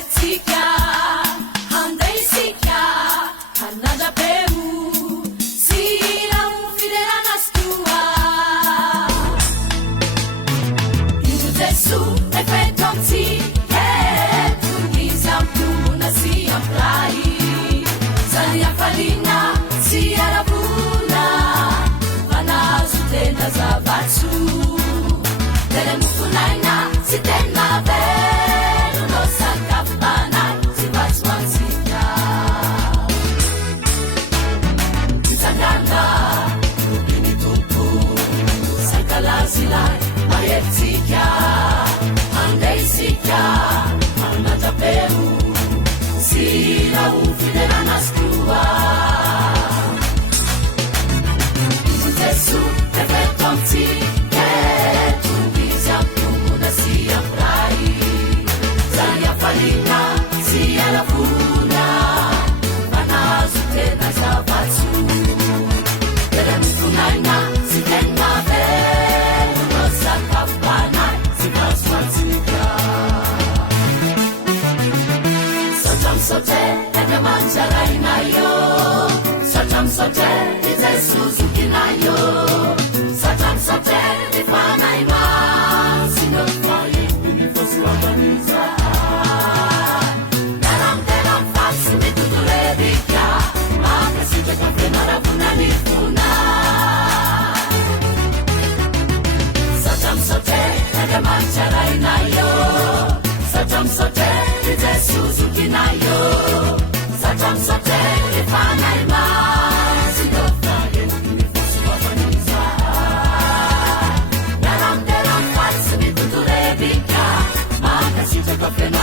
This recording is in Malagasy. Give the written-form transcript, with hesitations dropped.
mahetika handaisika hanajapeu siram fideranastua Iu Jesu efetonti tungizamtuna siamprai saliafalina siarabuna vanazutena zavatsu teremukunaina sitena vero no sakapana sivatswansika Isanganda ubinitupu sakalazilai mayetika andeisika anatapeu sila ufideranaskrua Jesu efetonti tungizamtuna siamprai saliafalina sialavuna vanazutena zavatsu teremukunaina sitena vero no sakapana sivaswansika Sote enemancharainayo Satam sote itesuzukinayo Satam sote ifanaima Sinofaye unifosiwabaniza Daram fasi mituturebika Makasite kafenarabuna nifuna Satam sote enemancharainayo Satam sote itesuzukinayo Satam sote ifanaima Sinofaye unifosiwabaniza Daram fasi mituturebika Makasite kafenarabuna